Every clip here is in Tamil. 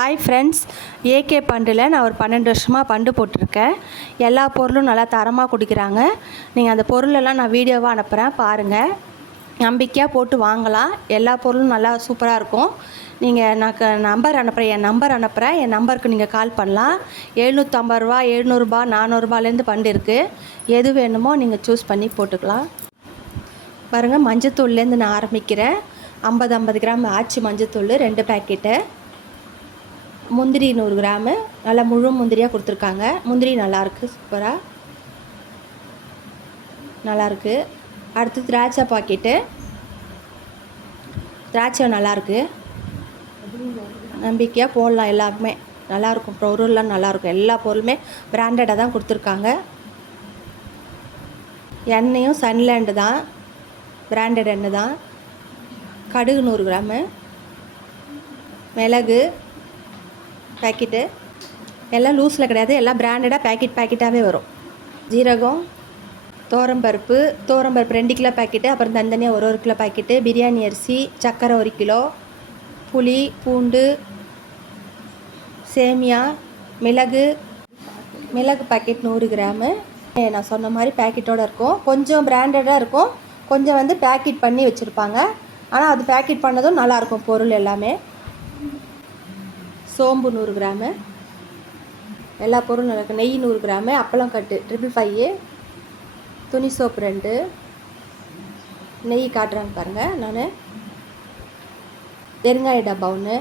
ஹாய் ஃப்ரெண்ட்ஸ், ஏகே பண்டில் நான் ஒரு 12 வருஷமாக பண்டு போட்டிருக்கேன். எல்லா பொருளும் நல்லா தரமாக கொடுக்குறாங்க. நீங்கள் அந்த பொருளெல்லாம் நான் வீடியோவாக அனுப்புகிறேன், பாருங்கள். நம்பிக்கையாக போட்டு வாங்கலாம். எல்லா பொருளும் நல்லா சூப்பராக இருக்கும். நீங்கள் நான் நம்பர் அனுப்புகிறேன். என் நம்பருக்கு நீங்கள் கால் பண்ணலாம். 750 ரூபா, 700 ரூபா, 400 ரூபாலேருந்து பண்டு இருக்குது. எது வேணுமோ நீங்கள் சூஸ் பண்ணி போட்டுக்கலாம். பாருங்கள், மஞ்சத்தூள்லேருந்து நான் ஆரம்பிக்கிறேன். 50 கிராம் ஆச்சி மஞ்சத்தூள் 2 பேக்கெட்டு. முந்திரி 100 கிராமு, நல்லா முழு முந்திரியாக கொடுத்துருக்காங்க. முந்திரி நல்லாயிருக்கு, சூப்பராக நல்லாயிருக்கு. அடுத்து திராட்சை பாக்கெட்டு, திராட்சை நல்லாயிருக்கு. நம்பிக்கையாக போடலாம், எல்லாருமே நல்லாயிருக்கும். பொருள்லாம் நல்லாயிருக்கும். எல்லா பொருளுமே பிராண்டடாக தான் கொடுத்துருக்காங்க. எண்ணெயும் சன்லேண்டு தான், பிராண்டட் எண்ணெய் தான். கடுகு 100 கிராமு, மிளகு பேக்கெட்டு, எல்லாம் லூஸில் கிடையாது, எல்லாம் பிராண்டடாக பேக்கெட்டாகவே வரும். ஜீரகம், துவரம்பருப்பு 2 கிலோ பேக்கெட்டு, அப்புறம் தனித்தனியாக 1 கிலோ பேக்கெட்டு. பிரியாணி அரிசி, சர்க்கரை 1 கிலோ, புளி, பூண்டு, சேமியா, மிளகு பேக்கெட் 100 கிராமு. நான் சொன்ன மாதிரி பேக்கெட்டோடு இருக்கும். கொஞ்சம் பிராண்டடாக இருக்கும், கொஞ்சம் பேக்கெட் பண்ணி வச்சுருப்பாங்க. ஆனால் அது பேக்கெட் பண்ணதும் நல்லாயிருக்கும் பொருள் எல்லாமே. சோம்பு 100 கிராமு, எல்லா பொருளும் இருக்குது. நெய் 100 கிராமு, அப்பளம் கட்டு 555, துணி சோப்பு 2, நெய் காட்டுறாங்க பாருங்கள். நான் பெருங்காய டப்பா 1,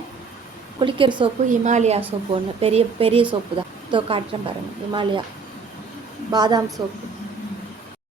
குளிக்கிற சோப்பு ஹிமாலயா சோப்பு 1, பெரிய சோப்பு தான். இதோ காட்டுறேன் பாருங்கள், ஹிமாலயா பாதாம் சோப்பு.